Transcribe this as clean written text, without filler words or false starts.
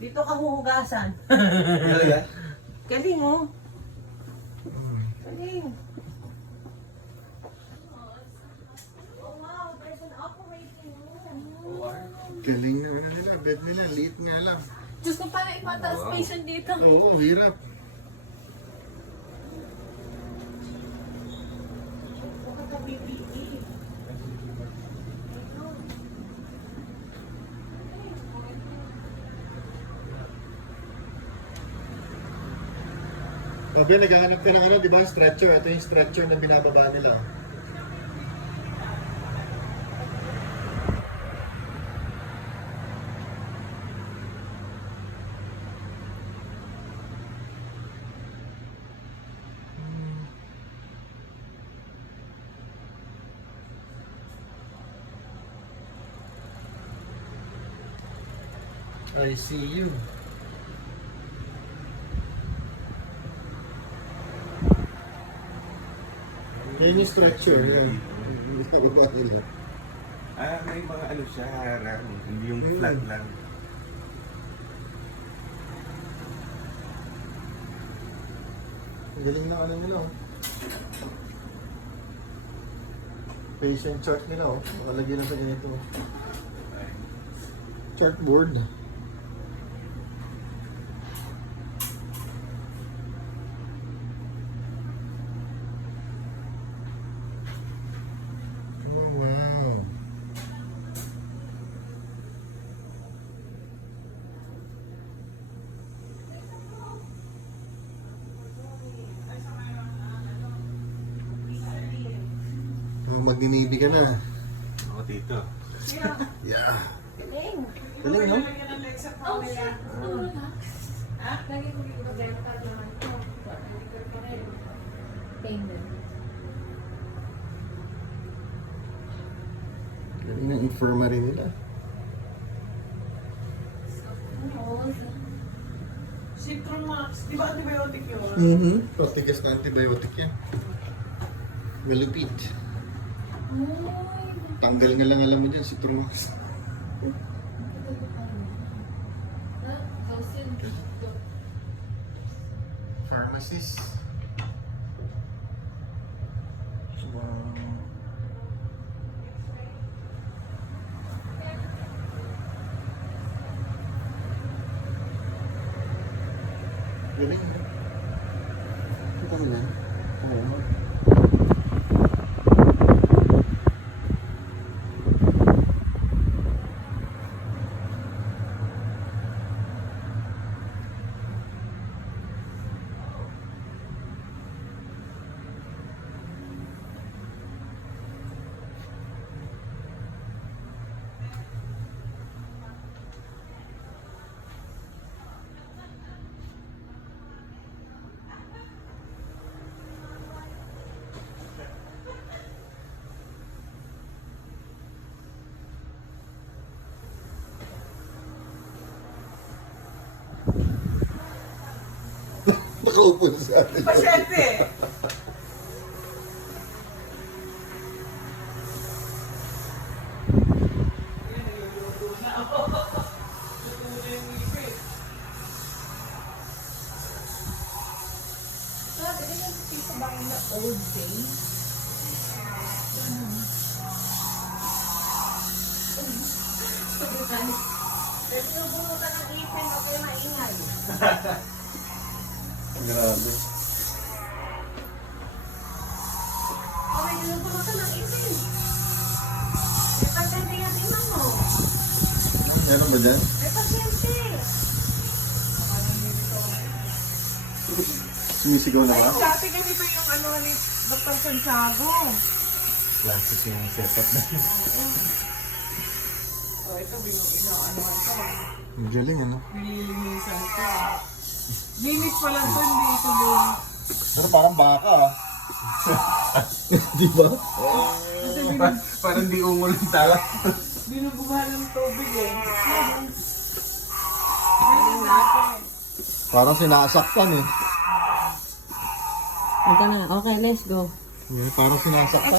Dito ka huhugasan. Talaga? Galing oh. Galing. Galing na ano nila, bed nila, liit nga lang. Diyos ko, paano ipataas space yun dito? Oo, hirap. Sabi, naghahanap ka ng ano, di ba, stretcher? Ito yung stretcher na binababa nila. I see you. Yan yung stretcher. Yan. Nababa nila. May mga ano siya, harang. Hindi yung flat lang. Ang galing na ano nila, oh. Patient chart nila, oh. Makalagay lang sa ganito. Chartboard. Wow. Magninibig ka na. Ako dito. Yeah. Galing. Galing, no? Oh, shit! Tulog ha? Lagi ko yung magana para naman ito. Hindi ko pa rin. Payment. Galing ng infirmary nila. Citromax. Di ba antibiotic yun? Mm-hmm. Patigas na antibiotic yan. Malupit. Tanggal nga lang alam mo dyan, Citromax. Pharmacist. Wow. Galing. Ito ka na. Oo. Nakaupo sa atin. Pasyente. Old days. Nagsubunutan ng ipin ako yung maingay. Grabe. Okay, nagsubunutan ng ipin. May pasyente nga tingnan mo. Meron ba dyan? May pasyente. Sumisigaw na ka? Dati ganito yung ano ni Dr. Santiago. Classic yung setup na yun. Oh, ito ano ito. Ang galing, ano? Nililinisan ko. Linis pa lang ito, hindi ito yung... Pero parang baka, ah. Di ba? Parang di umulong tala. Binubuhan ng tubig eh. Ganun natin. Parang sinasaktan, eh. Ito na. Okay, let's go. Parang sinasaktan.